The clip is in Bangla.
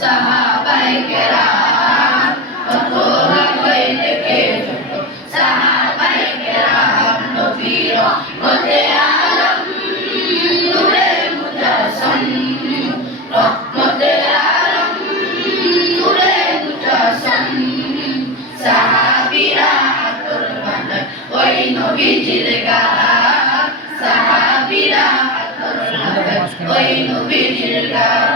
সাহাবায়ে কেরাম কত হয়ে দেখে যত সাহাবায়ে কেরাম নবীর রহমতে আলম নূরে মুজাসসাম রহমতে আলম নূরে মুজাসসাম সাহাবীরা আতর বানায় ওই নবীজির গান সাহাবীরা আতর বানায় ওই নবীজির গান